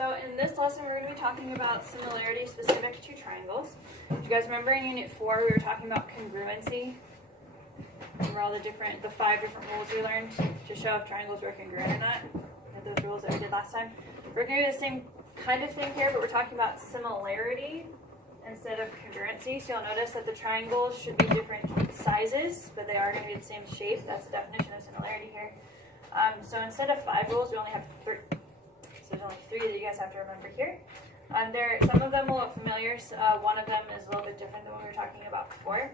So in this lesson, we're going to be talking about similarity specific to triangles. Do you guys remember in Unit 4 we were talking about congruency? Remember all the 5 different rules we learned to show if triangles were congruent or not? Those rules that we did last time. We're going to do the same kind of thing here, but we're talking about similarity instead of congruency. So you'll notice that the triangles should be different sizes, but they are going to be the same shape. That's the definition of similarity here. So instead of 5 rules, we only have 3. So there's only 3 that you guys have to remember here. Some of them will look familiar. One of them is a little bit different than what we were talking about before.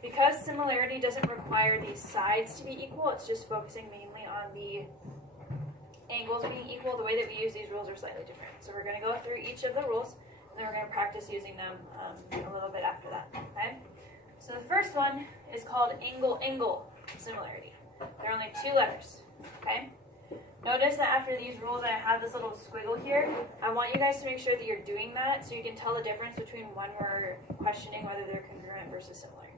Because similarity doesn't require these sides to be equal, it's just focusing mainly on the angles being equal. The way that we use these rules are slightly different. So we're going to go through each of the rules, and then we're going to practice using them a little bit after that. Okay? So the first one is called angle-angle similarity. There are only 2 letters. Okay? Notice that after these rules, I have this little squiggle here. I want you guys to make sure that you're doing that so you can tell the difference between when we're questioning whether they're congruent versus similar.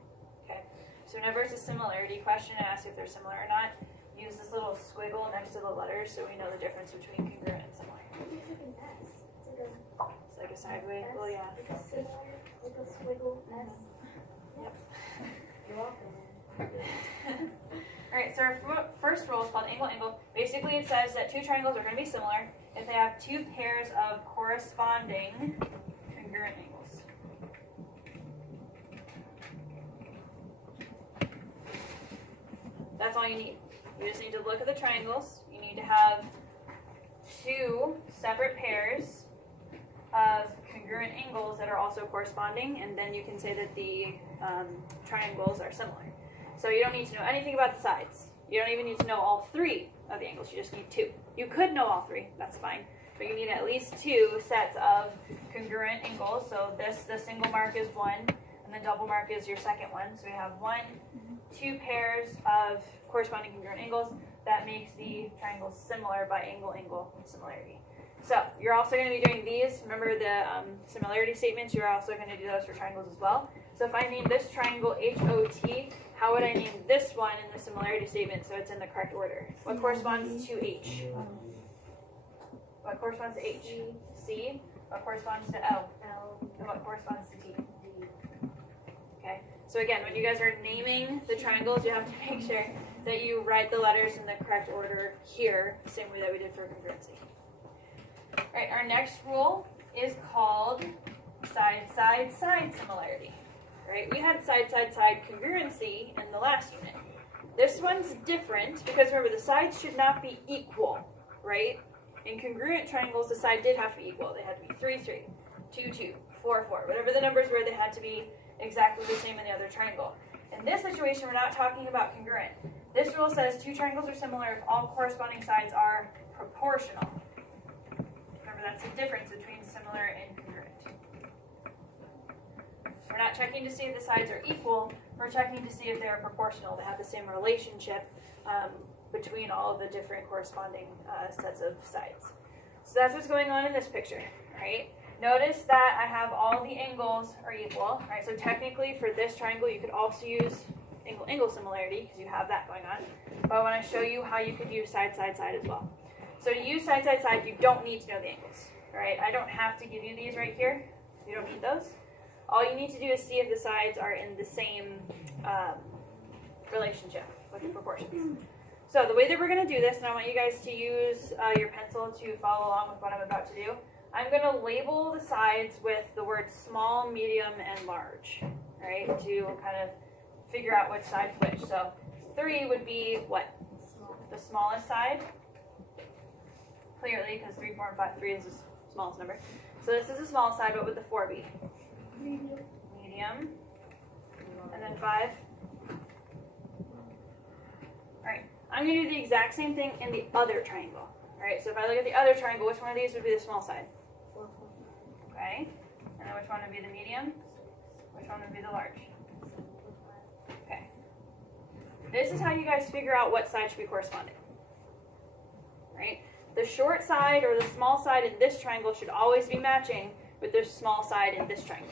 Okay? So whenever it's a similarity question, I ask if they're similar or not. Use this little squiggle next to the letters so we know the difference between congruent and similar. It's like a sideways. Well, yeah. Like a squiggle S. Yep. You're welcome. Alright, so our first rule is called angle-angle. Basically, it says that 2 triangles are going to be similar if they have 2 pairs of corresponding congruent angles. That's all you need. You just need to look at the triangles. You need to have 2 separate pairs of congruent angles that are also corresponding, and then you can say that the triangles are similar. So you don't need to know anything about the sides. You don't even need to know all 3 of the angles. You just need 2. You could know all 3. That's fine. But you need at least 2 sets of congruent angles. So the single mark is 1, and the double mark is your second one. So we have 2 pairs of corresponding congruent angles. That makes the triangles similar by angle-angle similarity. So you're also going to be doing these. Remember the similarity statements? You're also going to do those for triangles as well. So if I name this triangle HOT, how would I name this one in the similarity statement so it's in the correct order? What corresponds to H? What corresponds to H? C. What corresponds to L? And what corresponds to T? Okay. So again, when you guys are naming the triangles, you have to make sure that you write the letters in the correct order here, the same way that we did for congruency. All right, our next rule is called side-side-side similarity. Right? We had side-side-side congruency in the last unit. This one's different because remember the sides should not be equal, right? In congruent triangles, the side did have to be equal. They had to be 3, 3, 2, 2, 4, 4. Whatever the numbers were, they had to be exactly the same in the other triangle. In this situation, we're not talking about congruent. This rule says 2 triangles are similar if all corresponding sides are proportional. Remember, that's the difference between similar and congruent. We're not checking to see if the sides are equal. We're checking to see if they're proportional. They have the same relationship between all of the different corresponding sets of sides. So that's what's going on in this picture, right? Notice that I have all the angles are equal, right? So technically for this triangle, you could also use angle-angle similarity because you have that going on. But I want to show you how you could use side-side-side as well. So to use side-side-side, you don't need to know the angles, right? I don't have to give you these right here. You don't need those. All you need to do is see if the sides are in the same relationship with the proportions. So the way that we're going to do this, and I want you guys to use your pencil to follow along with what I'm about to do, I'm going to label the sides with the words small, medium, and large, right, to kind of figure out which side's which. So 3 would be what? The smallest side. Clearly, because 3, 4, and 5, 3 is the smallest number. So this is the smallest side. What would the 4 be? Medium. And then 5. Alright, I'm going to do the exact same thing in the other triangle. Alright, so if I look at the other triangle, which one of these would be the small side? Okay. And then which one would be the medium? Which one would be the large? Okay. This is how you guys figure out what side should be corresponding. Right? The short side or the small side in this triangle should always be matching with the small side in this triangle.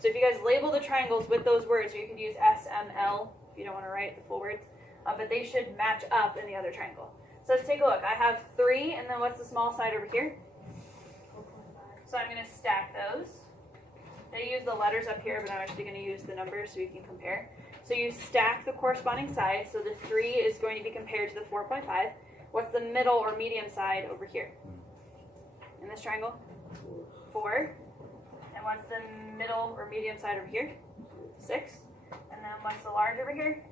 So if you guys label the triangles with those words, or you could use S, M, L if you don't want to write the full words, but they should match up in the other triangle. So let's take a look. I have 3, and then what's the small side over here? So I'm going to stack those. They use the letters up here, but I'm actually going to use the numbers so you can compare. So you stack the corresponding sides. So the 3 is going to be compared to the 4.5. What's the middle or medium side over here? In this triangle? 4. And what's the middle or medium side over here? 6. And then what's the large over here?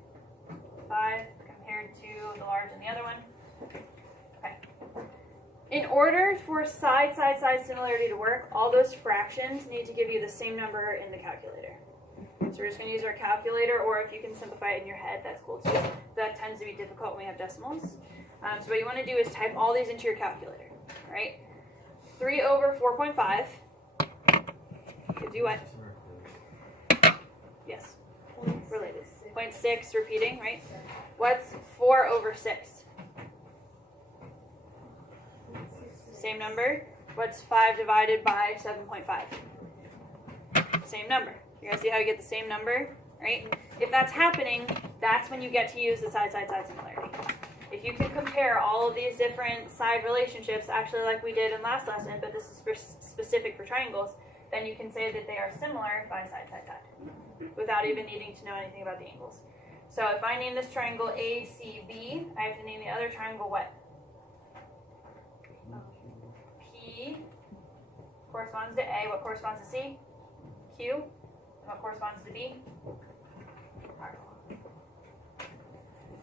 5 compared to the large in the other one. Okay. In order for side similarity to work, all those fractions need to give you the same number in the calculator. So we're just going to use our calculator, or if you can simplify it in your head, that's cool too. That tends to be difficult when we have decimals. So what you want to do is type all these into your calculator. All right? 3 over 4.5 gives you what? Yes. Related. 0.6 repeating, right? What's 4 over 6? Same number. What's 5 divided by 7.5? Same number. You guys see how you get the same number, right? If that's happening, that's when you get to use the side similarity. If you can compare all of these different side relationships, actually like we did in last lesson, but this is specific for triangles, then you can say that they are similar by side, without even needing to know anything about the angles. So if I name this triangle ACB, I have to name the other triangle what? P corresponds to A. What corresponds to C? Q. And what corresponds to B?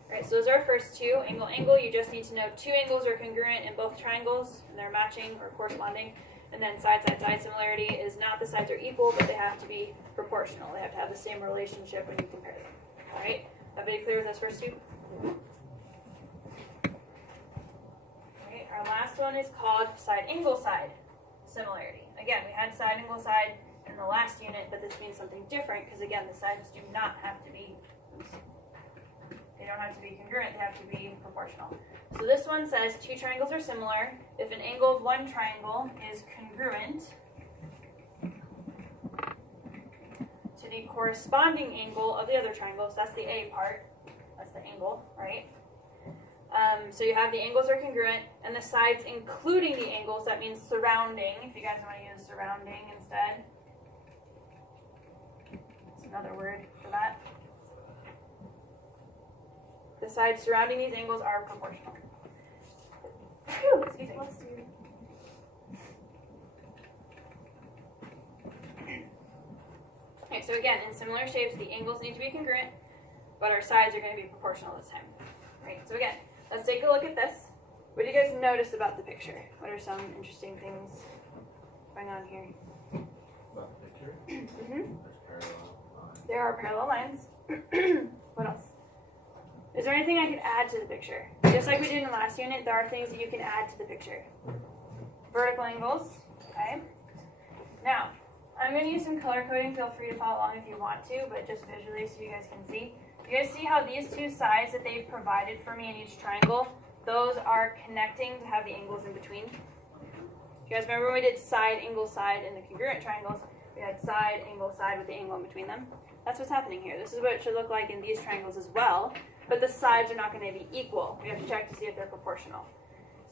Alright, so those are our first two. Angle. You just need to know 2 angles are congruent in both triangles, and they're matching or corresponding. And then side similarity is not the sides are equal, but they have to be proportional. They have to have the same relationship when you compare them. Alright, everybody clear with those first two? Alright, our last one is called side similarity. Again, we had side in the last unit, but this means something different because again, the sides do not have to be, they don't have to be congruent, they have to be proportional. So this one says 2 triangles are similar if an angle of one triangle is congruent to the corresponding angle of the other triangle. So that's the A part, that's the angle, right? So you have the angles are congruent, and the sides including the angles, that means surrounding, if you guys want to use surrounding instead. That's another word for that. The sides surrounding these angles are proportional. Whew, excuse me. Okay, so again, in similar shapes, the angles need to be congruent, but our sides are going to be proportional this time. Right, so again, let's take a look at this. What do you guys notice about the picture? What are some interesting things going on here? About the picture? Mm-hmm. There's parallel lines. There are parallel lines. What else? Is there anything I could add to the picture? Just like we did in the last unit, there are things that you can add to the picture. Vertical angles, okay? Now, I'm going to use some color coding. Feel free to follow along if you want to, but just visually so you guys can see. You guys see how these 2 sides that they've provided for me in each triangle, those are connecting to have the angles in between? You guys remember when we did side, angle, side in the congruent triangles? We had side, angle, side with the angle in between them. That's what's happening here. This is what it should look like in these triangles as well, but the sides are not going to be equal. We have to check to see if they're proportional.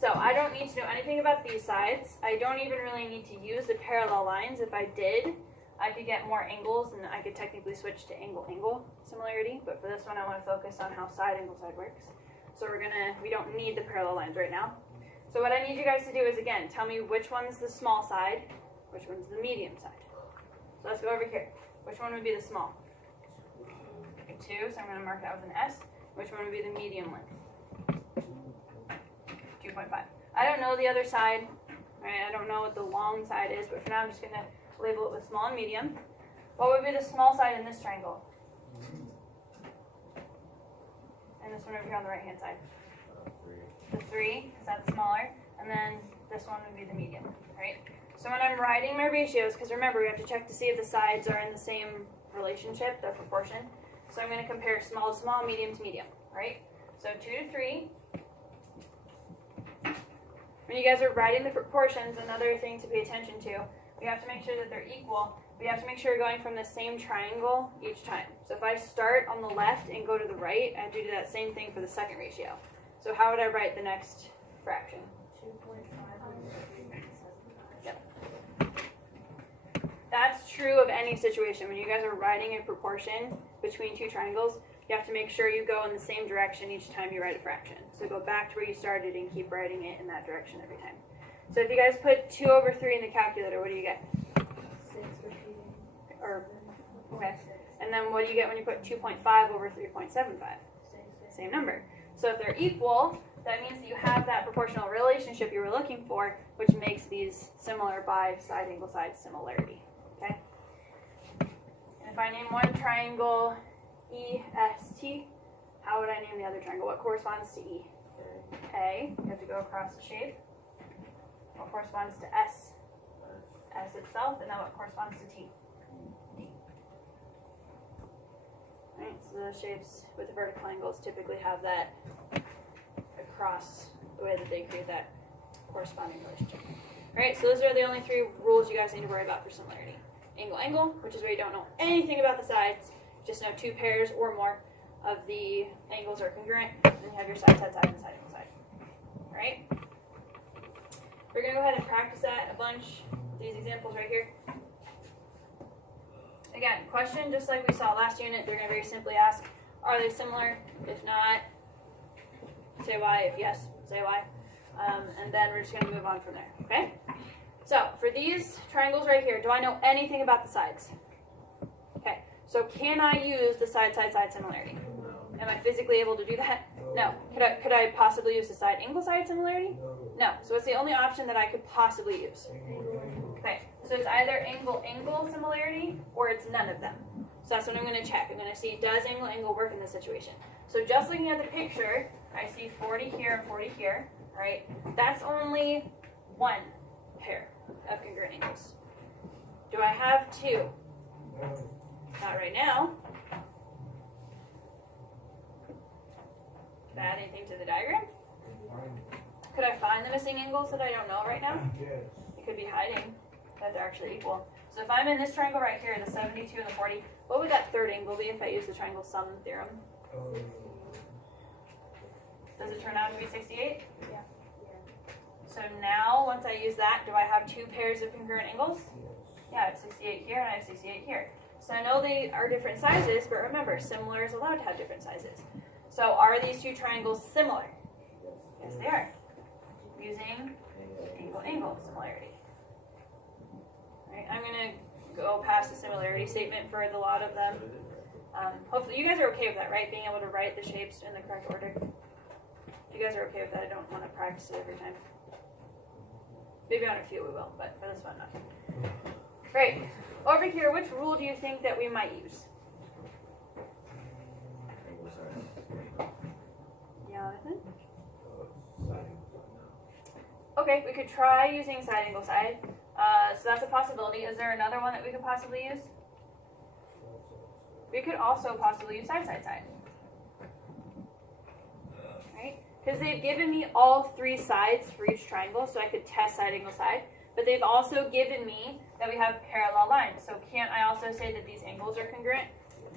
So I don't need to know anything about these sides. I don't even really need to use the parallel lines. If I did, I could get more angles, and I could technically switch to angle similarity, but for this one I want to focus on how side works. So we don't need the parallel lines right now. So what I need you guys to do is, again, tell me which one's the small side, which one's the medium side. So let's go over here. Which one would be the small? 2, so I'm going to mark that with an S. Which one would be the medium one? 2.5. I don't know the other side, right? I don't know what the long side is, but for now I'm just going to label it with small and medium. What would be the small side in this triangle? And this one over here on the right hand side? 3. The 3, because that's smaller. And then this one would be the medium, right? So when I'm writing my ratios, because remember we have to check to see if the sides are in the same relationship, the proportion. So I'm going to compare small to small, medium to medium, right? So 2 to 3. When you guys are writing the proportions, another thing to pay attention to, we have to make sure that they're equal. We have to make sure we're going from the same triangle each time. So if I start on the left and go to the right, I have to do that same thing for the second ratio. So how would I write the next fraction? 2.5. Yep. true of any situation. When you guys are writing a proportion between two triangles, you have to make sure you go in the same direction each time you write a fraction. So go back to where you started and keep writing it in that direction every time. So if you guys put 2 over 3 in the calculator, what do you get? 6 repeating. Or, okay. And then what do you get when you put 2.5 over 3.75? Same number. So if they're equal, that means that you have that proportional relationship you were looking for, which makes these similar by side angle side similarity. Okay? And if I name one triangle EST, how would I name the other triangle? What corresponds to E? A. You have to go across the shape. What corresponds to S? S itself. And then what corresponds to T? D. Right, so the shapes with the vertical angles typically have that across the way that they create that corresponding relationship. Alright, so those are the only 3 rules you guys need to worry about for similarity. Angle, angle, which is where you don't know anything about the sides, just know 2 pairs or more of the angles are congruent, and you have your side, side, side, and side, angle, side. Alright? We're going to go ahead and practice that a bunch, these examples right here. Again, question, just like we saw last unit, they're going to very simply ask, are they similar? If not, say why. If yes, say why. And then we're just going to move on from there, okay? So, for these triangles right here, do I know anything about the sides? Okay, so can I use the side, side, side similarity? Am I physically able to do that? No. Could I possibly use the side, angle, side similarity? No. So it's the only option that I could possibly use. Okay, so it's either angle, angle similarity, or it's none of them. So that's what I'm going to check. I'm going to see, does angle, angle work in this situation? So just looking at the picture, I see 40 here and 40 here, right? That's only one pair of congruent angles. Do I have 2? Not right now. Can I add anything to the diagram? Could I find the missing angles that I don't know right now? It could be hiding that they're actually equal. So if I'm in this triangle right here, the 72 and the 40, what would that third angle be if I use the triangle sum theorem? Does it turn out to be 68? Yeah. So now, once I use that, do I have 2 pairs of congruent angles? Yeah, I have 68 here and I have 68 here. So I know they are different sizes, but remember, similar is allowed to have different sizes. So are these 2 triangles similar? Yes, they are. Using angle, angle similarity. Right, I'm going to go past the similarity statement for the lot of them. Hopefully you guys are okay with that, right? Being able to write the shapes in the correct order. If you guys are okay with that, I don't want to practice it every time. Maybe on a few we will, but for this one, not. Great. Over here, which rule do you think that we might use? Jonathan? Okay, we could try using side angle side. So that's a possibility. Is there another one that we could possibly use? We could also possibly use side, side, side. Right? Because they've given me all 3 sides for each triangle, so I could test side angle side. But they've also given me that we have parallel lines. So can't I also say that these angles are congruent?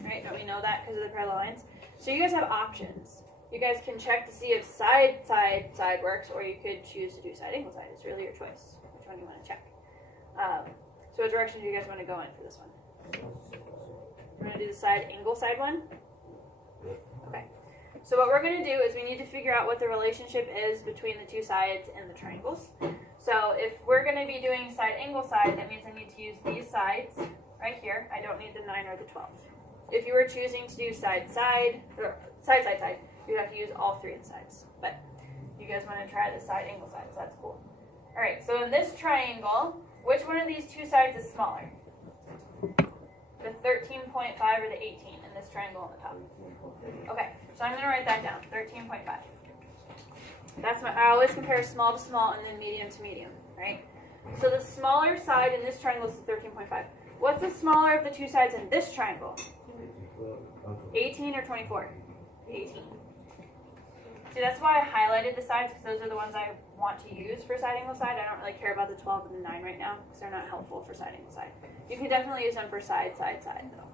Right? Don't we know that because of the parallel lines? So you guys have options. You guys can check to see if side, side, side works, or you could choose to do side, angle, side. It's really your choice, which one you want to check. So what direction do you guys want to go in for this one? You want to do the side, angle, side one? Okay. So what we're going to do is we need to figure out what the relationship is between the 2 sides and the triangles. So if we're going to be doing side, angle, side, that means I need to use these sides right here. I don't need the 9 or the 12. If you were choosing to do side, side, or side, side, side, you'd have to use all 3 of the sides. But you guys want to try the side, angle, side, so that's cool. Alright, so in this triangle, which one of these 2 sides is smaller? The 13.5 or the 18 in this triangle on the top? Okay, so I'm going to write that down, 13.5. That's I always compare small to small and then medium to medium, right? So the smaller side in this triangle is 13.5. What's the smaller of the 2 sides in this triangle? 18 or 24? 18. See, that's why I highlighted the sides, because those are the ones I want to use for side angle side. I don't really care about the 12 and the 9 right now, because they're not helpful for side angle side. You can definitely use them for side, side, side, though.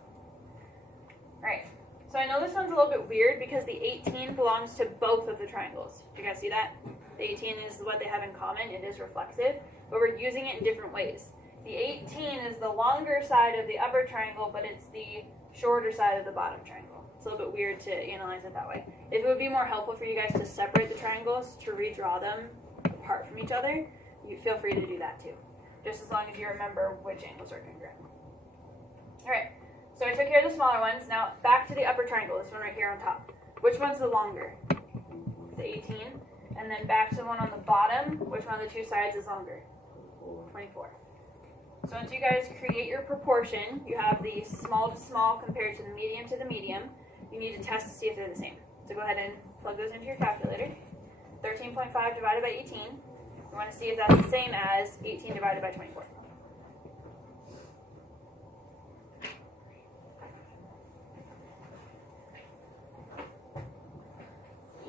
Alright, so I know this one's a little bit weird, because the 18 belongs to both of the triangles. Do you guys see that? The 18 is what they have in common. It is reflexive, but we're using it in different ways. The 18 is the longer side of the upper triangle, but it's the shorter side of the bottom triangle. It's a little bit weird to analyze it that way. If it would be more helpful for you guys to separate the triangles, to redraw them apart from each other, you feel free to do that too. Just as long as you remember which angles are congruent. Alright, so I took care of the smaller ones. Now back to the upper triangle, this one right here on top. Which one's the longer? The 18. And then back to the one on the bottom, which one of the two sides is longer? 24. So once you guys create your proportion, you have the small to small compared to the medium. You need to test to see if they're the same. So go ahead and plug those into your calculator. 13.5 divided by 18. We want to see if that's the same as 18 divided by 24.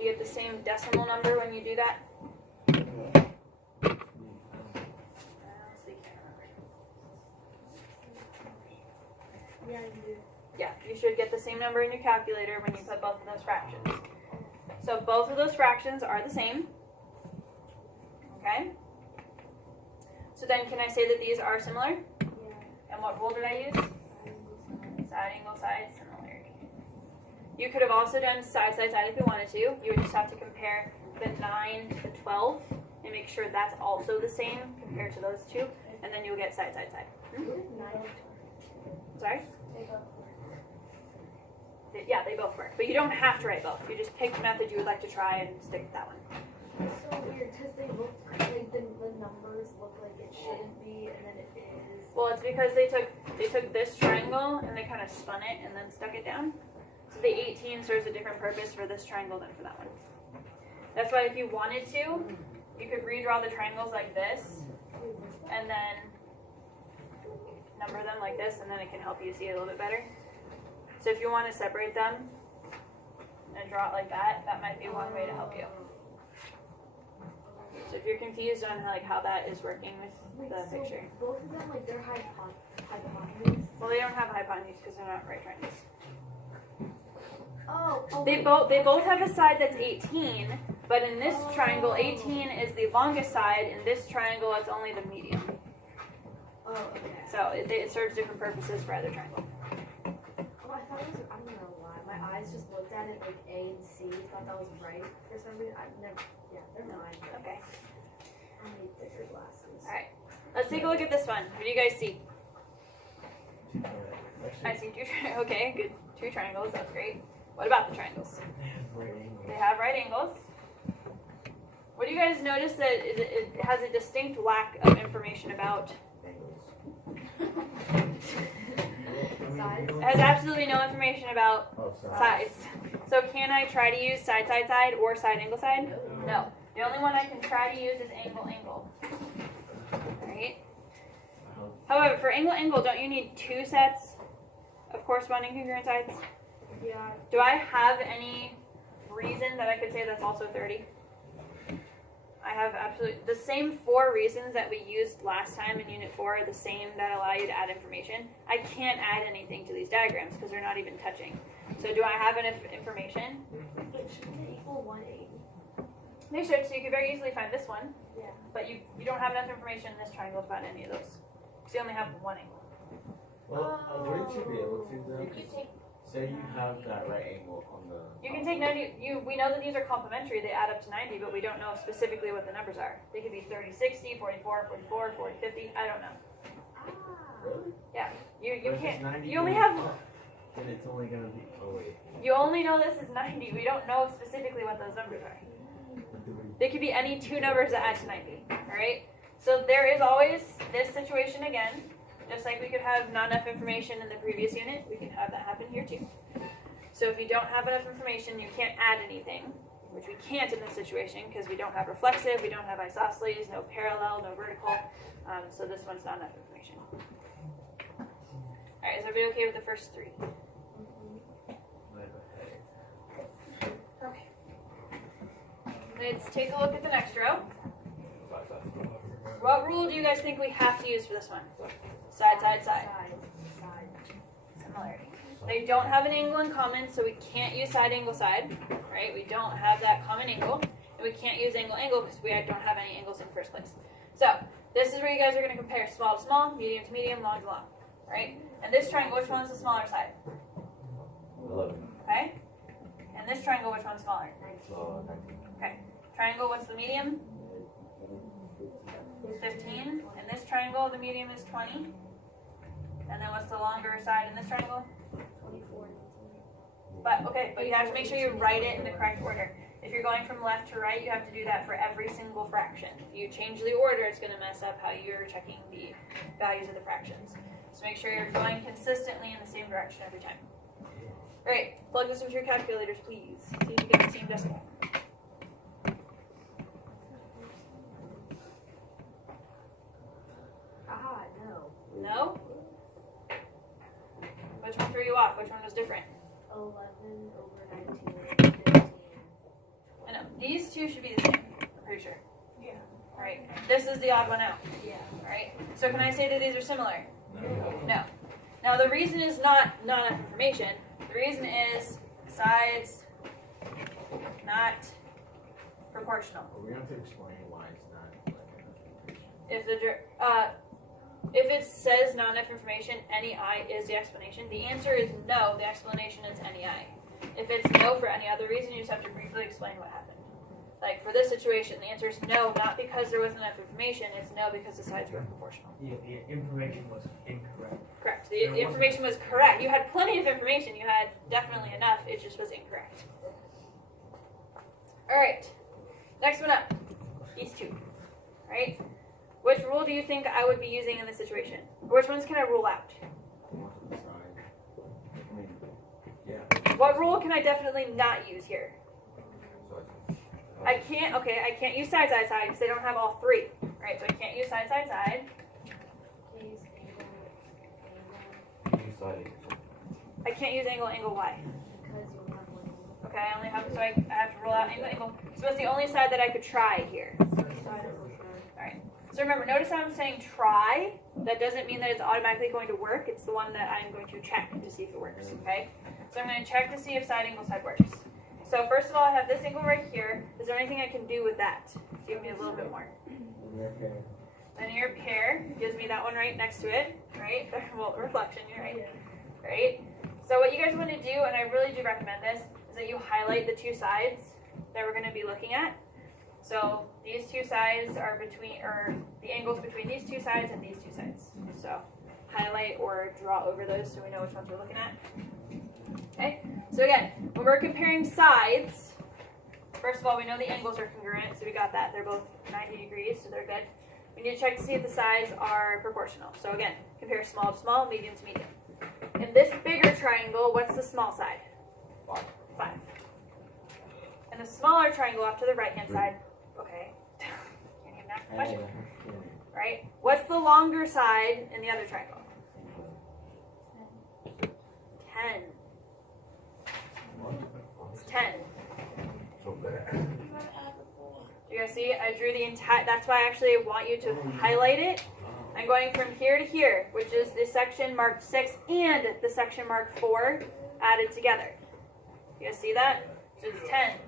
You get the same decimal number when you do that? Yeah, you do. Yeah, you should get the same number in your calculator when you put both of those fractions. So if both of those fractions are the same, okay? So then can I say that these are similar? Yeah. And what rule did I use? Side, angle, side, similarity. You could have also done side, side, side if you wanted to. You would just have to compare the 9 to the 12 and make sure that's also the same compared to those two, and then you'll get side, side, side. Sorry? Yeah, they both work. But you don't have to write both. You just pick the method you would like to try and stick with that one. It's so weird because they look like the numbers look like it shouldn't be, and then it is. Well, it's because they took this triangle and they kind of spun it and then stuck it down. So the 18 serves a different purpose for this triangle than for that one. That's why if you wanted to, you could redraw the triangles like this and then number them like this, and then it can help you see it a little bit better. So if you want to separate them and draw it like that, that might be one way to help you. So if you're confused on how that is working with the picture. Both of them, like, they're hypotenuse. Well, they don't have hypotenuse because they're not right triangles. Oh. They both have a side that's 18, but in this triangle, 18 is the longest side. In this triangle, it's only the medium. Oh, okay. So it serves different purposes for either triangle. Oh, I thought it was. I'm not gonna lie. My eyes just looked at it like A and C. Thought that was right for some reason. I've never. Yeah, they're mine. Okay. I need thicker glasses. All right. Let's take a look at this one. What do you guys see? I see two. Okay, good. Two triangles. That's great. What about the triangles? They have right angles. What do you guys notice that it has a distinct lack of information about? Sides? It has absolutely no information about sides. So can I try to use side, side, side or side, angle, side? No. The only one I can try to use is angle, angle. Alright? However, for angle, angle, don't you need two sets of corresponding congruent sides? Yeah. Do I have any reason that I could say that's also 30? I have absolutely the same 4 reasons that we used last time in Unit 4 are the same that allow you to add information. I can't add anything to these diagrams because they're not even touching. So do I have enough information? But shouldn't they equal 180? They should, so you could very easily find this one. Yeah. But you don't have enough information in this triangle to find any of those. Because you only have one angle. Well, wouldn't you be able to though? You could take. Say you have that right angle on the. You can take 90, we know that these are complementary, they add up to 90, but we don't know specifically what the numbers are. They could be 30, 60, 44, 44, 40, 50, I don't know. Really? Yeah, you But if it's can't, 90 you only have, then it's only gonna be. Oh wait. you only know this is 90, we don't know specifically what those numbers are. They could be any 2 numbers that add to 90, alright? So there is always this situation again. Just like we could have not enough information in the previous unit, we can have that happen here too. So if you don't have enough information, you can't add anything, which we can't in this situation because we don't have reflexive, we don't have isosceles, no parallel, no vertical. So this one's not enough information. Alright, is everybody okay with the first 3? Okay. Let's take a look at the next row. What rule do you guys think we have to use for this one? Side, side, side. Similarity. They don't have an angle in common, so we can't use side, angle, side, right? We don't have that common angle, and we can't use angle, angle because we don't have any angles in the first place. So This is where you guys are going to compare small to small, medium to medium, long to long, right? And this triangle, which one's the smaller side? 11. Okay? And this triangle, which one's smaller? 19. Okay. Triangle, what's the medium? 15. And this triangle, the medium is 20. And then what's the longer side in this triangle? 24. But you have to make sure you write it in the correct order. If you're going from left to right, you have to do that for every single fraction. If you change the order, it's going to mess up how you're checking the values of the fractions. So make sure you're going consistently in the same direction every time. All right, plug this into your calculators, please. See if you get the same decimal. No. No? Which one threw you off? Which one was different? 11 over 19 15. I know. These two should be the same, I'm pretty sure. Yeah. All right. This is the odd one out. Yeah. All right. So can I say that these are similar? No. No. Now the reason is not enough information. The reason is sides not proportional. We have to explain why it's not like If it says not enough information, any I is the explanation. The answer is no. The explanation is any I. If it's no for any other reason, you just have to briefly explain what happened. Like for this situation, the answer is no, not because there wasn't enough information. It's no because the sides were proportional. The information was incorrect. Correct. The information was correct. You had plenty of information. You had definitely enough. It just was incorrect. All right. Next one up. These two. Right? Which rule do you think I would be using in this situation? Or which ones can I rule out? What rule can I definitely not use here? I can't use side, side, side because they don't have all three. Right, so I can't use side, side, side. I can't use angle, angle, y. Okay, I only have, so I have to rule out angle, angle. So it's the only side that I could try here. Alright, so remember, notice how I'm saying try. That doesn't mean that it's automatically going to work. It's the one that I'm going to check to see if it works, okay? So I'm going to check to see if side, angle, side works. So first of all, I have this angle right here. Is there anything I can do with that? Give me a little bit more. Linear pair gives me that one right next to it, right? Well, reflection, you're right. Right? So what you guys want to do, and I really do recommend this, is that you highlight the two sides that we're going to be looking at. So these two sides are between, or the angles between these two sides and these two sides. So highlight or draw over those so we know which ones we're looking at. Okay? So again, when we're comparing sides, first of all, we know the angles are congruent, so we got that. They're both 90 degrees, so they're good. We need to check to see if the sides are proportional. So again, compare small to small, medium to medium. In this bigger triangle, what's the small side? 5. And the smaller triangle off to the right-hand side, okay, can't even ask the question, right? What's the longer side in the other triangle? 10. It's 10. You guys see? I drew the entire, that's why I actually want you to highlight it. I'm going from here to here, which is the section marked 6 and the section marked 4 added together. You guys see that? So it's 10.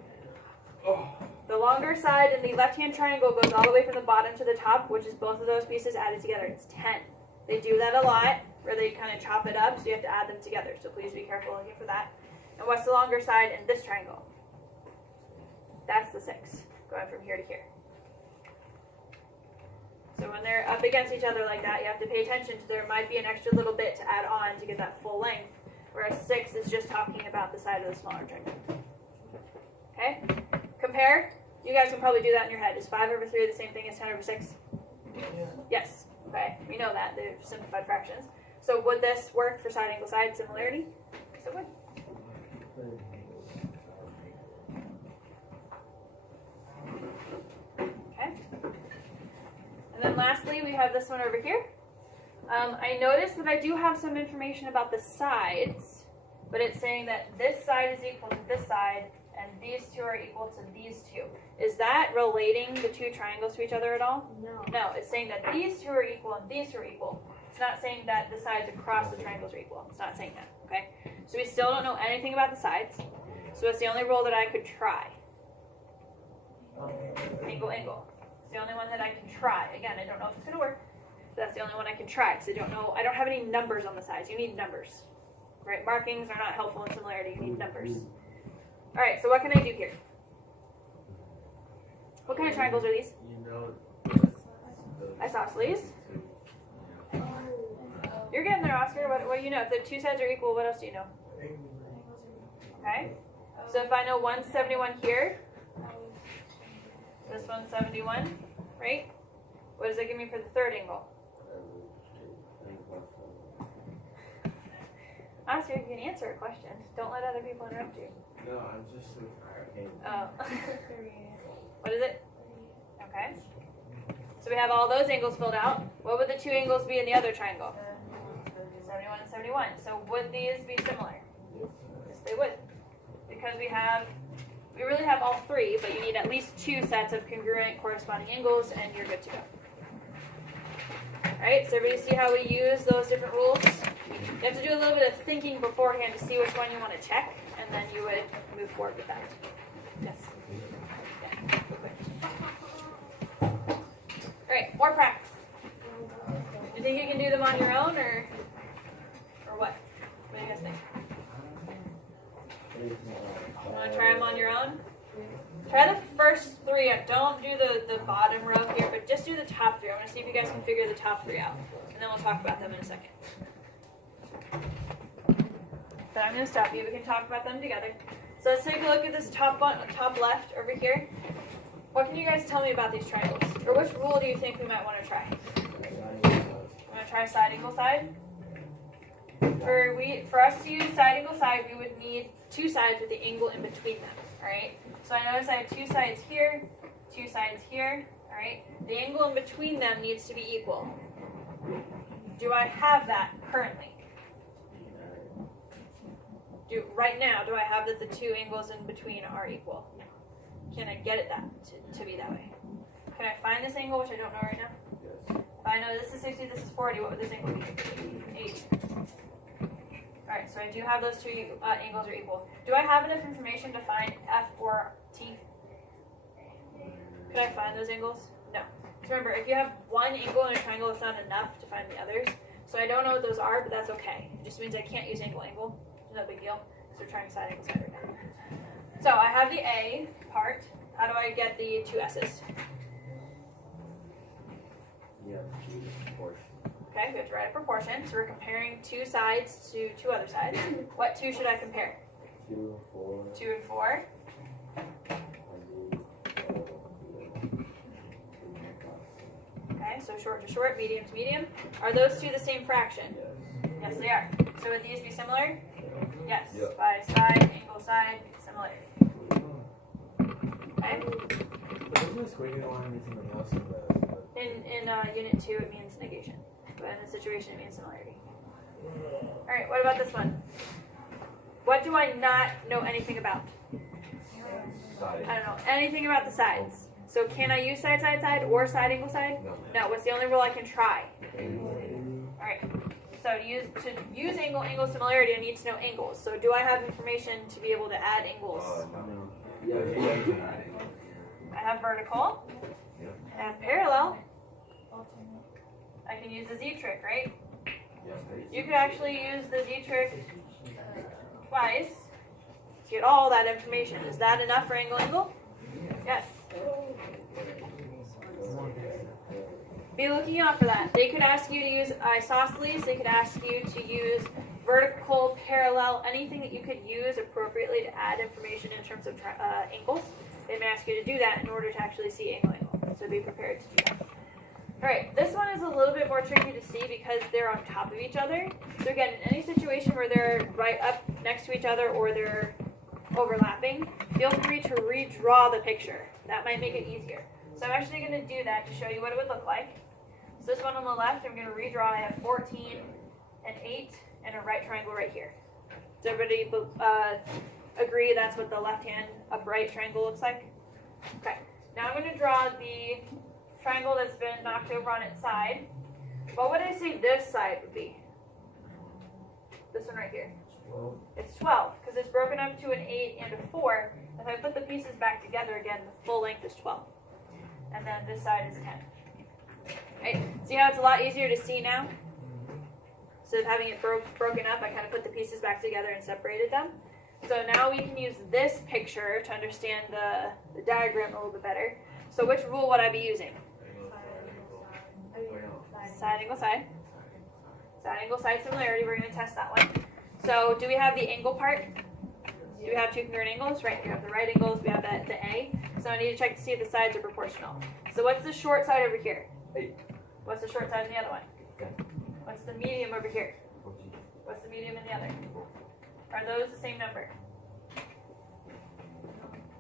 The longer side in the left-hand triangle goes all the way from the bottom to the top, which is both of those pieces added together. It's 10. They do that a lot, where they kind of chop it up, so you have to add them together. So please be careful looking for that. And what's the longer side in this triangle? That's the 6, going from here to here. So when they're up against each other like that, you have to pay attention to there might be an extra little bit to add on to get that full length, whereas 6 is just talking about the side of the smaller triangle. Okay? Compare. You guys can probably do that in your head. Is 5 over 3 the same thing as 10 over 6? Yes. Okay. We know that. They're simplified fractions. So would this work for side, angle, side similarity? Yes, it would. Okay. And then lastly, we have this one over here. I noticed that I do have some information about the sides, but it's saying that this side is equal to this side, and these two are equal to these two. Is that relating the two triangles to each other at all? No. No, it's saying that these two are equal and these two are equal. It's not saying that the sides across the triangles are equal. It's not saying that, okay? So we still don't know anything about the sides. So it's the only rule that I could try. Angle, angle. It's the only one that I can try. Again, I don't know if it's gonna work, but that's the only one I can try because I don't know. I don't have any numbers on the sides. You need numbers, right? Markings are not helpful in similarity. You need numbers. All right. So what can I do here? What kind of triangles are these? You know, Isosceles. You're getting there, Oscar. What do you know? If the two sides are equal, what else do you know? Okay. So if I know 171 here, this one's 71, right? What does that give me for the third angle? Oscar, you can answer a question. Don't let other people interrupt you. no, I'm just so tired. Oh. What is it? Okay. So we have all those angles filled out. What would the two angles be in the other triangle? 71 and 71. So would these be similar? Yes, they would. Because we really have all three, but you need at least two sets of congruent corresponding angles, and you're good to go. Alright, so everybody see how we use those different rules? You have to do a little bit of thinking beforehand to see which one you want to check, and then you would move forward with that. Yes? Yeah. Alright, more practice. You think you can do them on your own, or what? What do you guys think? You want to try them on your own? Try the first three. Don't do the bottom row here, but just do the top three. I want to see if you guys can figure the top three out, and then we'll talk about them in a second. But I'm going to stop you. We can talk about them together. So let's take a look at this top one, top left over here. What can you guys tell me about these triangles? Or which rule do you think we might want to try? Want to try side angle side? For us to use side angle side, we would need two sides with the angle in between them. Alright? So I notice I have two sides here, two sides here. Alright? The angle in between them needs to be equal. Do I have that currently? Right now, do I have that the two angles in between are equal? Can I get it to be that way? Can I find this angle, which I don't know right now? Yes. If I know this is 60, this is 40, what would this angle be? 80. Alright, so I do have those two angles are equal. Do I have enough information to find F or T? Could I find those angles? No. So remember, if you have one angle in a triangle, it's not enough to find the others. So I don't know what those are, but that's okay. It just means I can't use angle. No big deal. So we're trying side angle side right now. So I have the A part. How do I get the two S's? You have to do the proportion. Okay, we have to write a proportion. So we're comparing two sides to two other sides. What two should I compare? 2, 4. 2 and 4. Okay, so short to short, medium to medium. Are those two the same fraction? Yes. Yes, they are. So would these be similar? Yes. Yep. By side, angle side, similarity. Okay. Isn't the squiggly line mean something else in the In Unit 2, it means negation. But in the situation, it means similarity. Alright, what about this one? What do I not know anything about? side? I don't know anything about the sides. So can I use side, side, side, or side, angle, side? No. No, what's the only rule I can try? Alright, so to use angle, similarity, I need to know angles. So do I have information to be able to add angles? No. I have vertical. I have parallel. I can use the Z trick, right? Yes, please. You could actually use the Z trick twice to get all that information. Is that enough for angle? Yes. Be looking out for that. They could ask you to use isosceles. They could ask you to use vertical, parallel, anything that you could use appropriately to add information in terms of angles. They may ask you to do that in order to actually see angle. So be prepared to do that. Alright, this one is a little bit more tricky to see because they're on top of each other. So again, in any situation where they're right up next to each other or they're overlapping, feel free to redraw the picture. That might make it easier. So I'm actually going to do that to show you what it would look like. So this one on the left, I'm going to redraw. I have 14 and 8 and a right triangle right here. Does everybody agree that's what the left-hand upright triangle looks like? Okay. Now I'm going to draw the triangle that's been knocked over on its side. What would I say this side would be? This one right here. It's 12 because it's broken up to an 8 and a 4. If I put the pieces back together again, the full length is 12. and then this side is 10. Right? See how it's a lot easier to see now? Instead of having it broken up, I kind of put the pieces back together and separated them. So now we can use this picture to understand the diagram a little bit better. So which rule would I be using? Side, angle, side. Side, angle, side similarity. We're going to test that one. So do we have the angle part? Do we have two congruent angles? Right, we have the right angles, we have the A. So I need to check to see if the sides are proportional. So what's the short side over here? 8. What's the short side in the other one? 10. What's the medium over here? 14. What's the medium in the other? Are those the same number?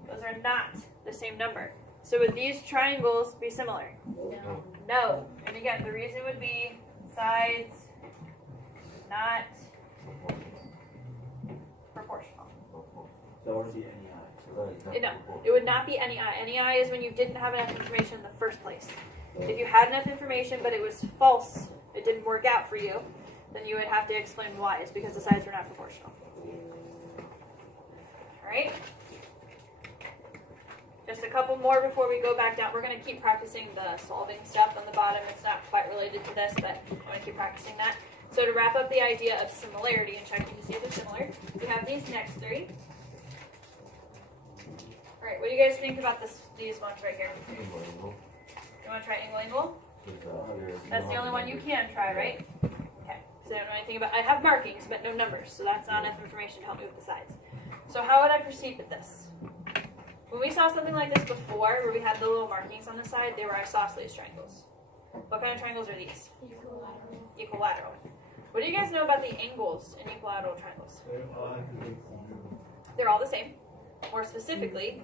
Those are not the same number. So would these triangles be similar? No. No. And again, the reason would be sides not proportional. So it would be any eye. No, it would not be any eye. Any eye is when you didn't have enough information in the first place. If you had enough information but it was false, it didn't work out for you, then you would have to explain why. It's because the sides were not proportional. Alright? Just a couple more before we go back down. We're going to keep practicing the solving stuff on the bottom. It's not quite related to this, but I'm going to keep practicing that. So to wrap up the idea of similarity and checking to see if they're similar, we have these next three. Alright, what do you guys think about these ones right here? You want to try angle, angle? That's the only one you can try, right? Okay, so I don't know anything about, I have markings, but no numbers, so that's not enough information to help me with the sides. So how would I proceed with this? When we saw something like this before, where we had the little markings on the side, they were isosceles triangles. What kind of triangles are these? Equilateral. What do you guys know about the angles in equilateral triangles? They're all the same. More specifically,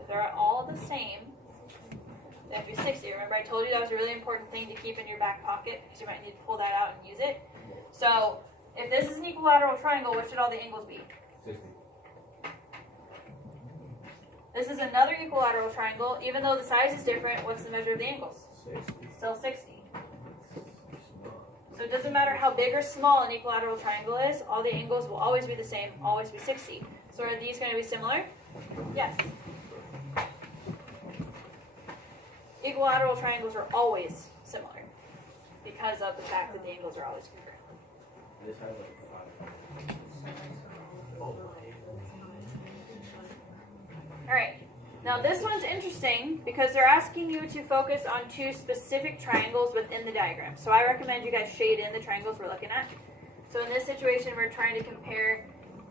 if they're all the same, they have to be 60. Remember I told you that was a really important thing to keep in your back pocket because you might need to pull that out and use it. So if this is an equilateral triangle, what should all the angles be? 60. This is another equilateral triangle. Even though the size is different, what's the measure of the angles? 60. Still 60. So it doesn't matter how big or small an equilateral triangle is, all the angles will always be the same, always be 60. So are these going to be similar? Yes. Equilateral triangles are always similar because of the fact that the angles are always congruent. This has like 5. Alright, now this one's interesting because they're asking you to focus on two specific triangles within the diagram. So I recommend you guys shade in the triangles we're looking at. So in this situation, we're trying to compare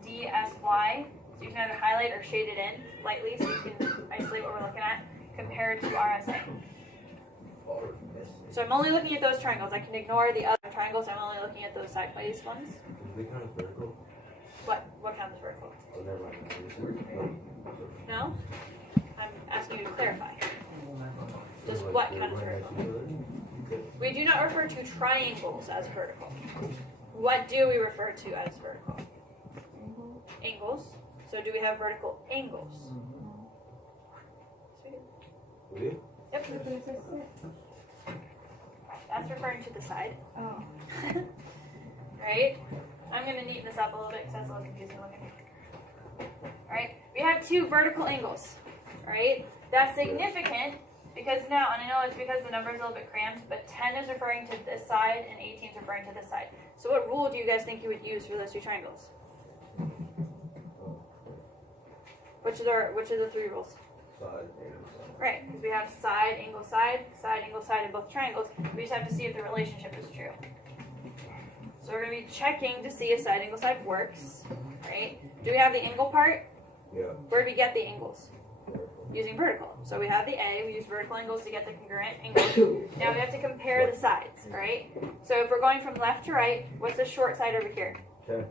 DSY. So you can either highlight or shade it in lightly so you can isolate what we're looking at compared to RSA. So I'm only looking at those triangles. I can ignore the other triangles. I'm only looking at those sideways ones. Is they kind of vertical? What counts as vertical? Oh, never mind. No? I'm asking you to clarify. Just what kind of vertical? We do not refer to triangles as vertical. What do we refer to as vertical? Angles. So do we have vertical angles? Really? Yep. That's referring to the side. Oh. Right? I'm going to neaten this up a little bit because that's a little confusing looking. Alright? We have two vertical angles. Alright? That's significant because now, and I know it's because the number is a little bit cramped, but 10 is referring to this side and 18 is referring to this side. So what rule do you guys think you would use for those two triangles? Which are the three rules? Side. Right, because we have side, angle, side in both triangles. We just have to see if the relationship is true. So we're going to be checking to see if side, angle, side works. Right? Do we have the angle part? Yeah. Where do we get the angles? Using vertical. So we have the A, we use vertical angles to get the congruent angles. Now we have to compare the sides, right? So if we're going from left to right, what's the short side over here? 10. And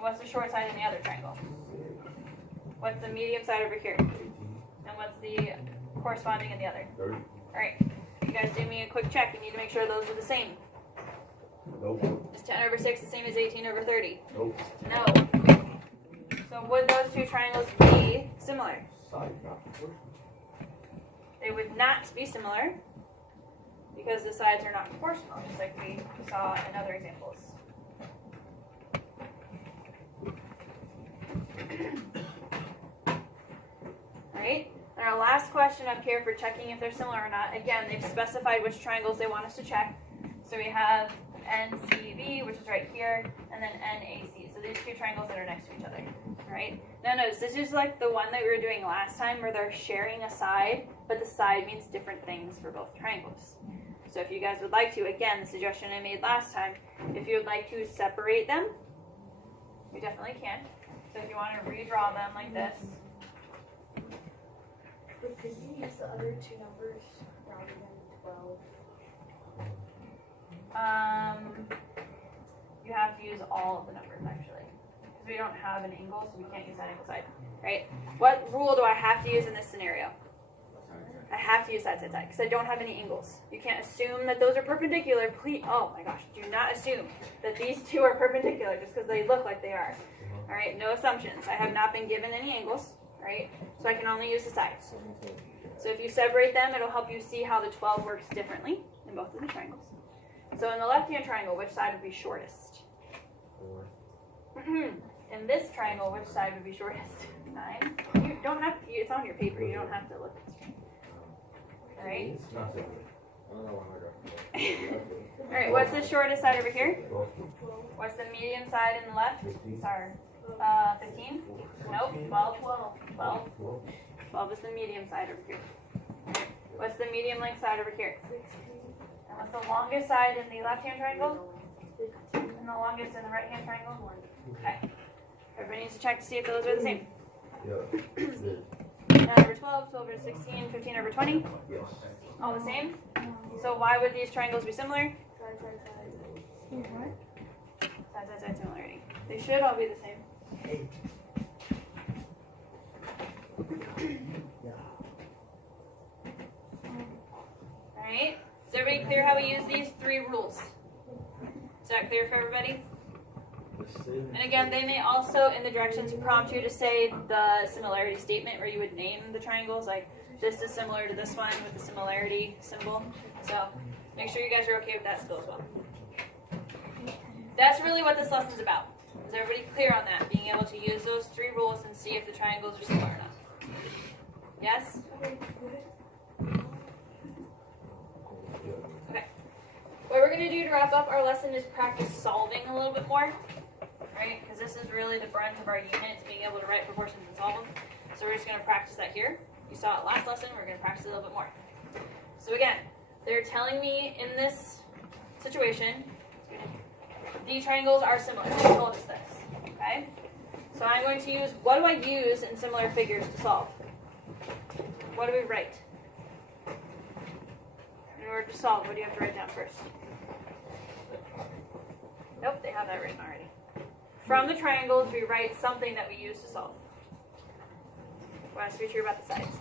what's the short side in the other triangle? What's the medium side over here? 18. And what's the corresponding in the other? 30. Alright, you guys do me a quick check. You need to make sure those are the same. Nope. Is 10 over 6 the same as 18 over 30? Nope. No. So would those two triangles be similar? Side not proportional. They would not be similar because the sides are not proportional, just like we saw in other examples. Alright? And our last question up here for checking if they're similar or not, again, they've specified which triangles they want us to check. So we have NCV, which is right here, and then NAC. So these two triangles that are next to each other, right? Now notice, this is like the one that we were doing last time where they're sharing a side, but the side means different things for both triangles. So if you guys would like to, again, the suggestion I made last time, if you would like to separate them, you definitely can. So if you want to redraw them like this, But could you use the other two numbers rather than 12? you have to use all of the numbers actually, because we don't have an angle, so we can't use that angle side, right? What rule do I have to use in this scenario? I have to use side, side, side, because I don't have any angles. You can't assume that those are perpendicular. Please, oh my gosh, do not assume that these two are perpendicular just because they look like they are. All right, no assumptions. I have not been given any angles, right? So I can only use the sides. So if you separate them, it'll help you see how the 12 works differently in both of the triangles. So in the left-hand triangle, which side would be shortest? 4. In this triangle, which side would be shortest? 9. You don't have to, it's on your paper. You don't have to look at the screen. All right. It's not so good. I don't know why I got All right. What's the shortest side over here? 12. What's the medium side in the left? 15. Sorry. 15? Nope. 12. 12. 12 is the medium side over here. What's the medium length side over here? 16. And what's the longest side in the left-hand triangle? And the longest in the right-hand triangle? Okay. Everybody needs to check to see if those are the same. Yeah. Now over 12, 12 over 16, 15 over 20. Yes. All the same. So why would these triangles be similar? Side, side, side. Side, side, side similarity. They should all be the same. Alright, is everybody clear how we use these 3 rules? Is that clear for everybody? And again, they may also, in the directions, prompt you to say the similarity statement where you would name the triangles, like this is similar to this one with the similarity symbol. So make sure you guys are okay with that still as well. That's really what this lesson's about. Is everybody clear on that? Being able to use those 3 rules and see if the triangles are similar or not. Yes? Okay. What we're going to do to wrap up our lesson is practice solving a little bit more. Right? Because this is really the brunt of our unit, is being able to write proportions and solve them. So we're just going to practice that here. You saw it last lesson. We're going to practice it a little bit more. So again, they're telling me in this situation, the triangles are similar. They told us this. Okay? So I'm going to use, what do I use in similar figures to solve? What do we write? In order to solve, what do you have to write down first? Nope, they have that written already. From the triangles, we write something that we use to solve. What has to be true about the sides?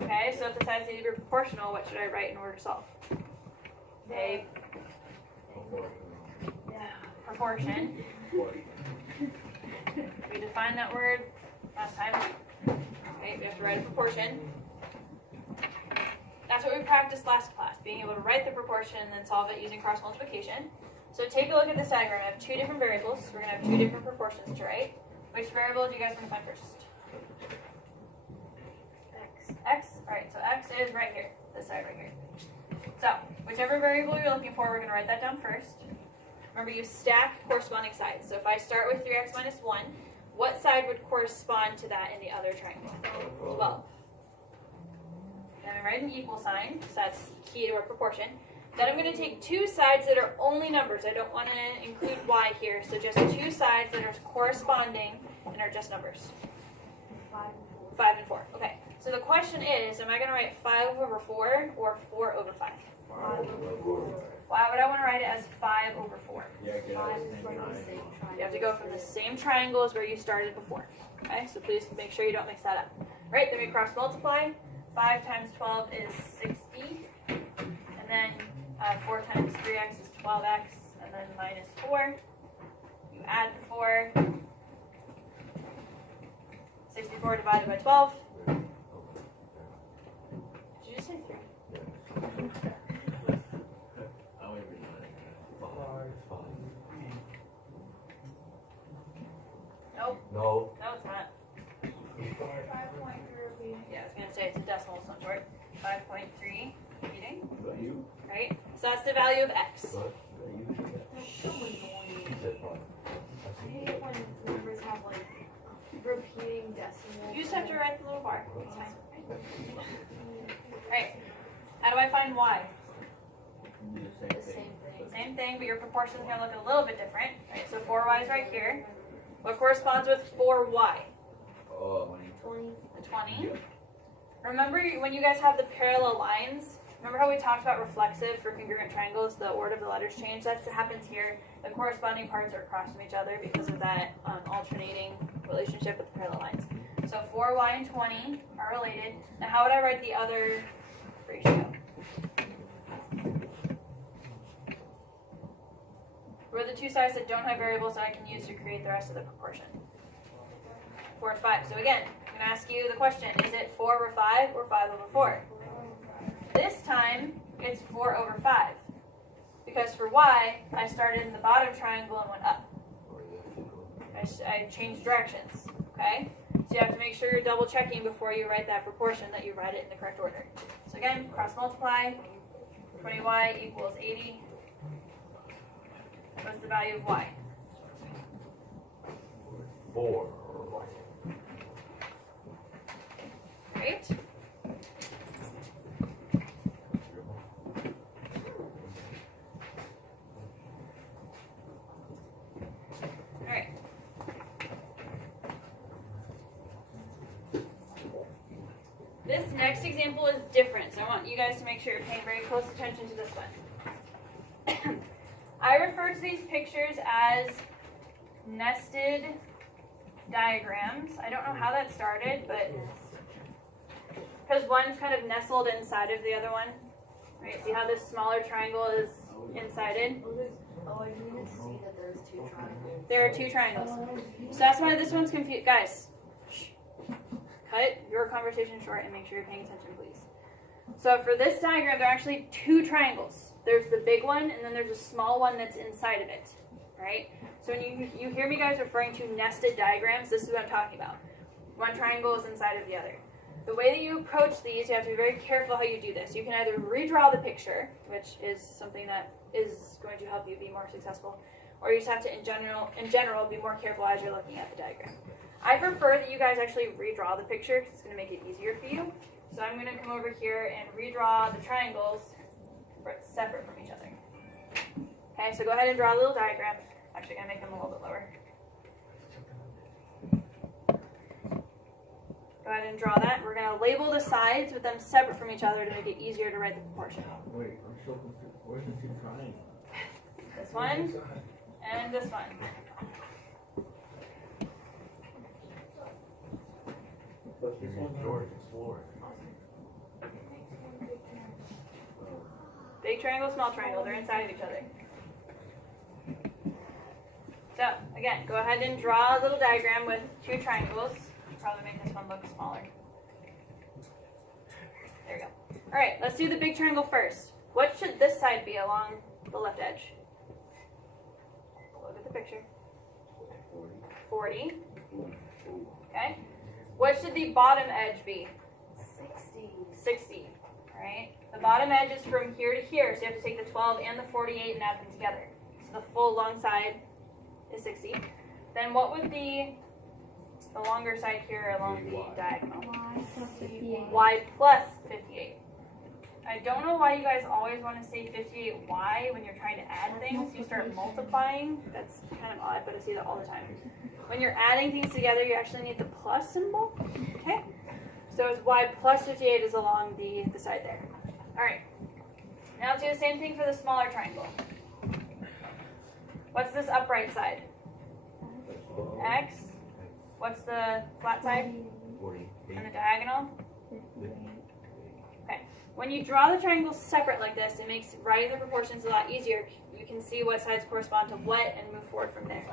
Okay, so if the sides need to be proportional, what should I write in order to solve? A proportion. We defined that word last time. Okay, we have to write a proportion. That's what we practiced last class, being able to write the proportion and then solve it using cross multiplication. So take a look at this diagram. I have 2 different variables. We're going to have 2 different proportions to write. Which variable do you guys want to find first? X. X? Alright, so X is right here. This side right here. So, whichever variable you're looking for, we're going to write that down first. Remember, you stack corresponding sides. So if I start with 3x minus 1, what side would correspond to that in the other triangle? 12. Then I write an equal sign, so that's key to our proportion. Then I'm going to take 2 sides that are only numbers. I don't want to include y here, so just 2 sides that are corresponding and are just numbers. 5 and 4. 5 and 4. Okay, so the question is, am I going to write 5 over 4 or 4 over 5? 5 over 4. Why would I want to write it as 5 over 4? 5 is from the same triangle. You have to go from the same triangle as where you started before. Okay, so please make sure you don't mix that up. Right, then we cross multiply. 5 times 12 is 60. And then 4 times 3x is 12x. And then minus 4. You add the 4. 64 divided by 12. Did you just say 3? Nope. No. No, it's not. 3 eating, Is that you? right? So that's the value of x. What? Is that you? That's so annoying. Is that fun? I hate when numbers have like repeating decimals. You just have to write the little bar. It's fine. Right. How do I find y? Do the The same thing. Same thing, but your proportions are going to look a little bit different. Right, so 4y is right here. What corresponds with 4y? 20. 20. Remember when you guys have the parallel lines? Remember how we talked about reflexive for congruent triangles? The order of the letters change. That happens here. The corresponding parts are across from each other because of that alternating relationship with the parallel lines. So 4y and 20 are related. Now how would I write the other ratio? What are the two sides that don't have variables that I can use to create the rest of the proportion? 4 and 5. So again, I'm going to ask you the question, is it 4 over 5 or 5 over 4? This time, it's 4 over 5. Because for y, I started in the bottom triangle and went up. I changed directions, okay? So you have to make sure you're double checking before you write that proportion that you write it in the correct order. So again, cross multiply, 20y equals 80. What's the value of y? 4. Right? Alright. This next example is different, so I want you guys to make sure you're paying very close attention to this one. I refer to these pictures as nested diagrams. I don't know how that started, but because one's kind of nestled inside of the other one. Right? See how this smaller triangle is insided? Oh, I didn't even see that there's 2 triangles. There are 2 triangles. So that's why this one's confused. Guys, shh. Cut your conversation short and make sure you're paying attention, please. So for this diagram, there are actually 2 triangles. There's the big one, and then there's a small one that's inside of it, right? So when you hear me guys referring to nested diagrams, this is what I'm talking about. One triangle is inside of the other. The way that you approach these, you have to be very careful how you do this. You can either redraw the picture, which is something that is going to help you be more successful, or you just have to, in general, be more careful as you're looking at the diagram. I prefer that you guys actually redraw the picture because it's going to make it easier for you. So I'm going to come over here and redraw the triangles separate from each other. Okay, so go ahead and draw a little diagram. Actually, I'm going to make them a little bit lower. Go ahead and draw that. We're going to label the sides with them separate from each other to make it easier to write the proportion. Wait, I'm so confused. Where's the 2 triangles? This one and this one. But this one's George Explorer. Big triangle, small triangle. They're inside of each other. So, again, go ahead and draw a little diagram with 2 triangles. Probably make this one look smaller. There we go. Alright, let's do the big triangle first. What should this side be along the left edge? Look at the picture. 40. Okay. What should the bottom edge be? 60. 60. Alright. The bottom edge is from here to here, so you have to take the 12 and the 48 and add them together. So the full long side is 60. Then what would the longer side here along the diagonal? Y plus 58. I don't know why you guys always want to say 58y when you're trying to add things. You start multiplying. That's kind of odd, but I see that all the time. When you're adding things together, you actually need the plus symbol. Okay? So it's y plus 58 is along the side there. Alright. Now let's do the same thing for the smaller triangle. What's this upright side? X. What's the flat side? 48. And the diagonal? Okay. When you draw the triangles separate like this, it makes writing the proportions a lot easier. You can see what sides correspond to what and move forward from there.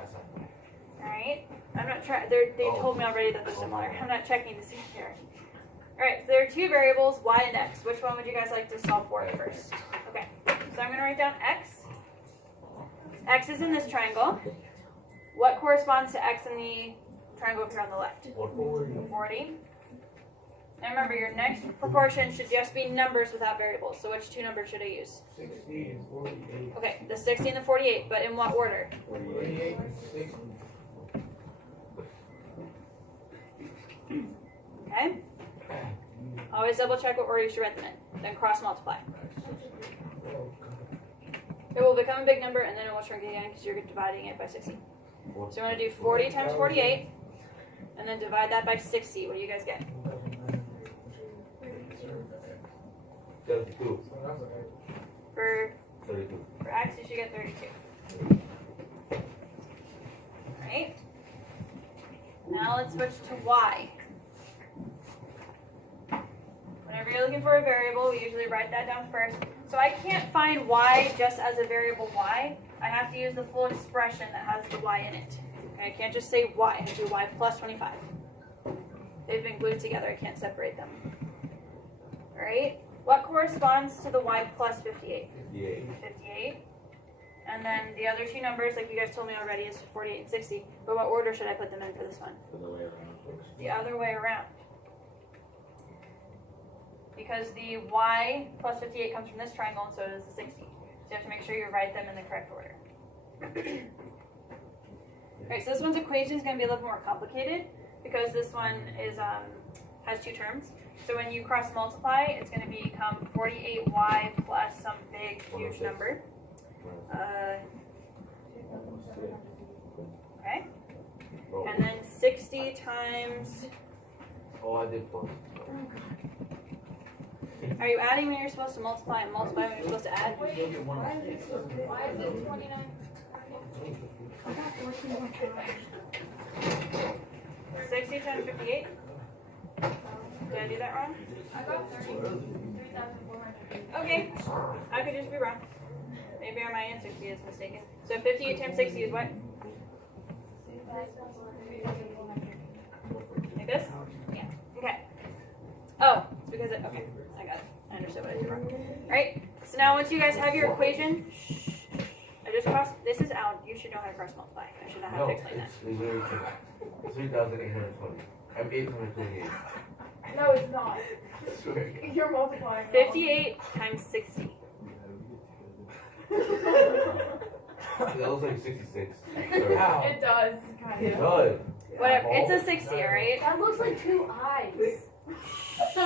Alright? I'm not trying, they told me already that they're similar. I'm not checking to see here. Alright, so there are 2 variables, y and x. Which one would you guys like to solve for first? Okay, so I'm going to write down x. X is in this triangle. What corresponds to x in the triangle up here on the left? 40. 40. And remember, your next proportion should just be numbers without variables. So which two numbers should I use? 60 and 48. Okay, the 60 and the 48, but in what order? 48 and 60. Okay? Always double check what order you should write them in. Then cross multiply. It will become a big number and then it will shrink again because you're dividing it by 60. So you want to do 40 times 48 and then divide that by 60. What do you guys get? 32. For 32. x, you should get 32. Alright? Now let's switch to y. Whenever you're looking for a variable, we usually write that down first. So I can't find y just as a variable y. I have to use the full expression that has the y in it. Okay, I can't just say y. I have to do y plus 25. They've been glued together. I can't separate them. Alright? What corresponds to the y plus 58? 58. 58. And then the other two numbers, like you guys told me already, is 48 and 60. But what order should I put them in for this one? The other way around. The other way around. Because the y plus 58 comes from this triangle and so does the 60. So you have to make sure you write them in the correct order. Alright, so this one's equation is going to be a little more complicated because this one is has two terms. So when you cross multiply, it's going to become 48y plus some big, huge number. Okay. And then 60 times... Oh, I did plus. Are you adding when you're supposed to multiply and multiply when you're supposed to add? Why is it 29? 60 times 58? Did I do that wrong? I got 33,400. Okay. I could just be wrong. Maybe my answer key is mistaken. So 58 times 60 is what? Like this? Yeah. Okay. Oh, it's because it, okay. I got it. I understood what I did wrong. Alright. So now once you guys have your equation, I just crossed, this is out. You should know how to cross multiply. I should not have to explain that. It's literally 3,820. I'm 828. No, it's not. I swear. You're multiplying. 58 times 60. That looks like 66. Sorry. Ow. It does, kind It of. does. Whatever. It's a 60, alright? That looks like two eyes. I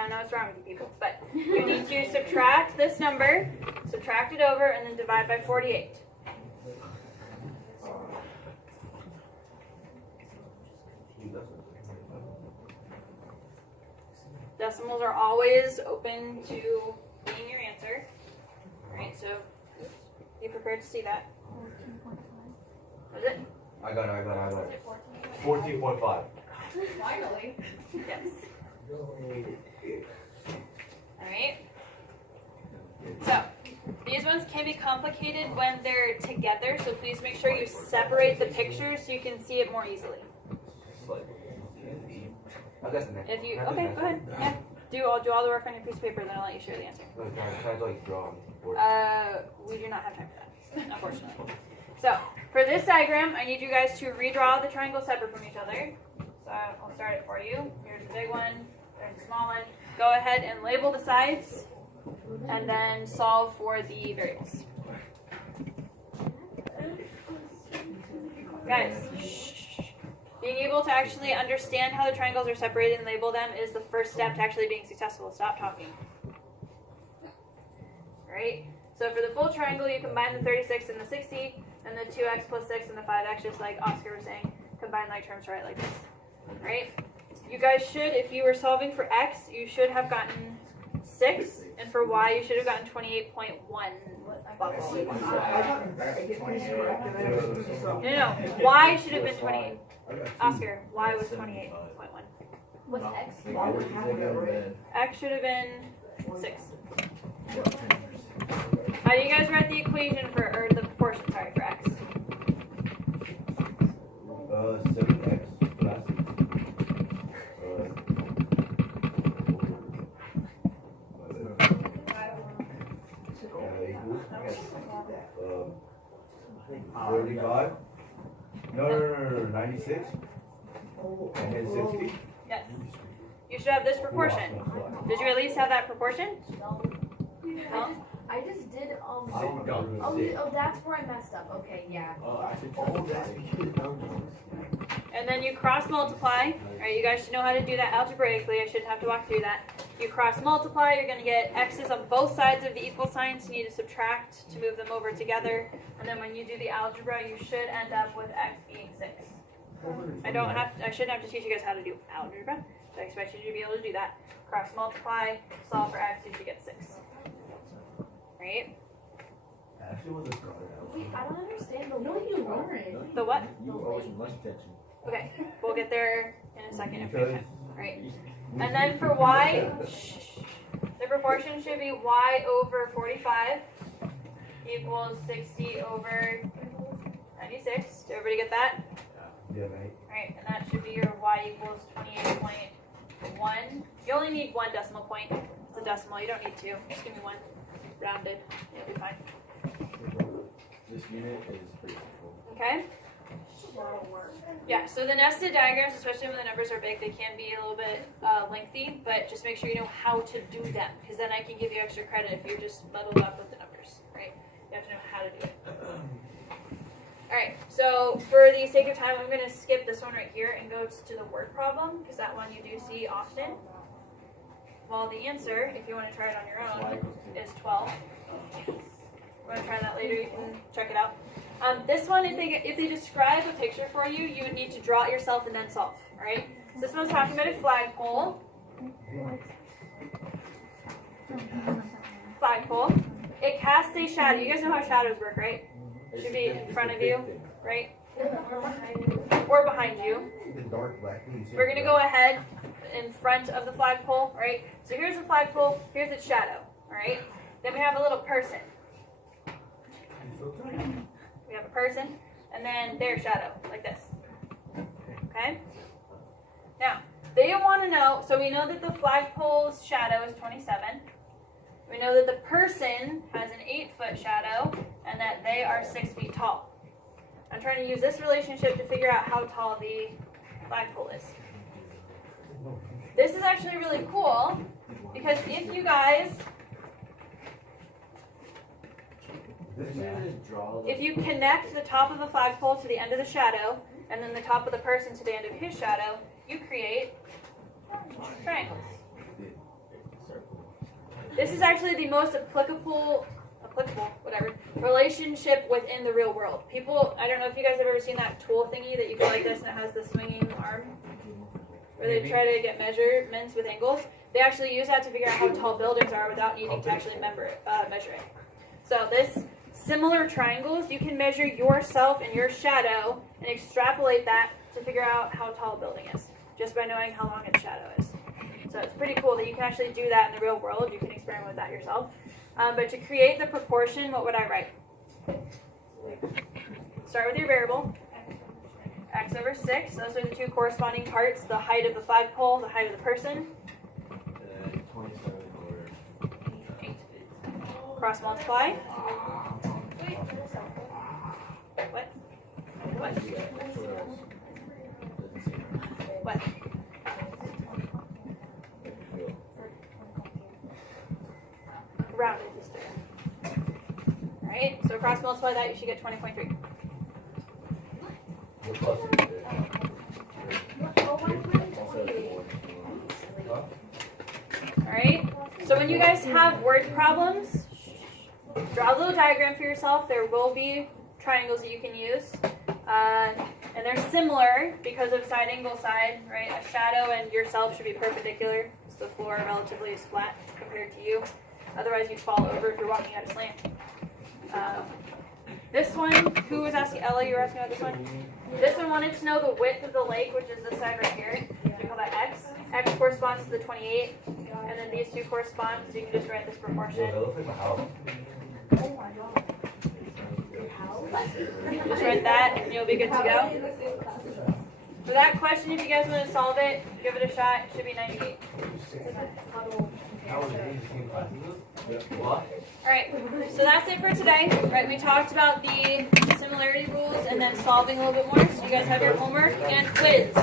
don't know what's wrong with you people, but you need to subtract this number, subtract it over, and then divide by 48. Decimals are always open to being your answer. Alright, so be prepared to see that. Was it? I got it. 14.5. Finally. Yes. Alright. So, these ones can be complicated when they're together, so please make sure you separate the pictures so you can see it more easily. I got the next If you, one. okay, go ahead. Yeah. Do all the work on your piece of paper, then I'll let you share the answer. No, can I like draw on the board? We do not have time for that, unfortunately. So, for this diagram, I need you guys to redraw the triangles separate from each other. So, I'll start it for you. Here's the big one, there's the small one. Go ahead and label the sides, and then solve for the variables. Guys, shh. Being able to actually understand how the triangles are separated and label them is the first step to actually being successful. Stop talking. Alright? So for the full triangle, you combine the 36 and the 60, and the 2x plus 6 and the 5x, just like Oscar was saying, combine like terms to write like this. Alright? You guys should, if you were solving for x, you should have gotten 6, and for y, you should have gotten 28.1. No, y should have been 28. Oscar, y was 28.1. What's X? X should have been 6. How do you guys write the equation for, or the proportion, sorry, for x? 7x plus. Equals 35. No, 96. And then 60? Yes. You should have this proportion. Did you at least have that proportion? No? I just did I don't know. oh, that's where I messed up. Okay, yeah. Oh, I should try that. And then you cross multiply. Alright, you guys should know how to do that algebraically. I shouldn't have to walk through that. You cross multiply, you're going to get x's on both sides of the equal sign, so you need to subtract to move them over together. And then when you do the algebra, you should end up with x being 6. I shouldn't have to teach you guys how to do algebra, but I expect you to be able to do that. Cross multiply, solve for x, you should get 6. Right? Actually, was a scholar. Wait, I don't understand the No, you weren't. The what? You always lunch attention. Okay, we'll get there in a second if we have time. Right. And then for y, the proportion should be y over 45 equals 60 over 96. Did everybody get that? Yeah, mate. Alright, and that should be your y equals 28.1. You only need 1 decimal point. It's a decimal, you don't need 2. Just give me 1. Rounded. You'll be fine. This unit is pretty simple. Okay? Yeah, so the nested diagrams, especially when the numbers are big, they can be a little bit lengthy, but just make sure you know how to do them, because then I can give you extra credit if you're just muddled up with the numbers, right? You have to know how to do it. Alright, so for the sake of time, I'm going to skip this one right here and go to the word problem, because that one you do see often. Well, the answer, if you want to try it on your own, is 12. We're going to try that later, you can check it out. This one, if they describe a picture for you, you would need to draw it yourself and then solve, alright? So this one's talking about a flagpole. Flagpole. It casts a shadow. You guys know how shadows work, right? It should be in front of you, right? Or behind you. The dark black. We're going to go ahead in front of the flagpole, right? So here's the flagpole, here's its shadow, alright? Then we have a little person. We have a person, and then their shadow, like this. Okay? Now, they want to know, so we know that the flagpole's shadow is 27. We know that the person has an 8-foot shadow, and that they are 6 feet tall. I'm trying to use this relationship to figure out how tall the flagpole is. This is actually really cool, because if you connect the top of the flagpole to the end of the shadow, and then the top of the person to the end of his shadow, you create triangles. This is actually the most applicable, relationship within the real world. People, I don't know if you guys have ever seen that tool thingy that you go like this and it has the swinging arm, where they try to get measurements with angles. They actually use that to figure out how tall buildings are without needing to actually measure it. So this similar triangles, you can measure yourself and your shadow and extrapolate that to figure out how tall a building is, just by knowing how long its shadow is. So it's pretty cool that you can actually do that in the real world. You can experiment with that yourself. But to create the proportion, what would I write? Start with your variable. X over 6. Those are the two corresponding parts, the height of the flagpole, the height of the person. 27 or 8. Cross multiply. What? What? What? Rounded just there. Alright, so cross multiply that, you should get 20.3. Alright, so when you guys have word problems, draw a little diagram for yourself. There will be triangles that you can use. And they're similar because of side angle side, right? A shadow and yourself should be perpendicular, so the floor relatively is flat compared to you. Otherwise you'd fall over if you're walking at a slant. This one, who was asking? Ella, you were asking about this one? This one wanted to know the width of the lake, which is this side right here. So we call that x. X corresponds to the 28, and then these two correspond, so you can just write this proportion. That looks like my house. Oh my god. Just write that, and you'll be good to go. For that question, if you guys want to solve it, give it a shot. It should be 98. What? Alright, so that's it for today. Right, we talked about the similarity rules and then solving a little bit more. So you guys have your homework and quiz.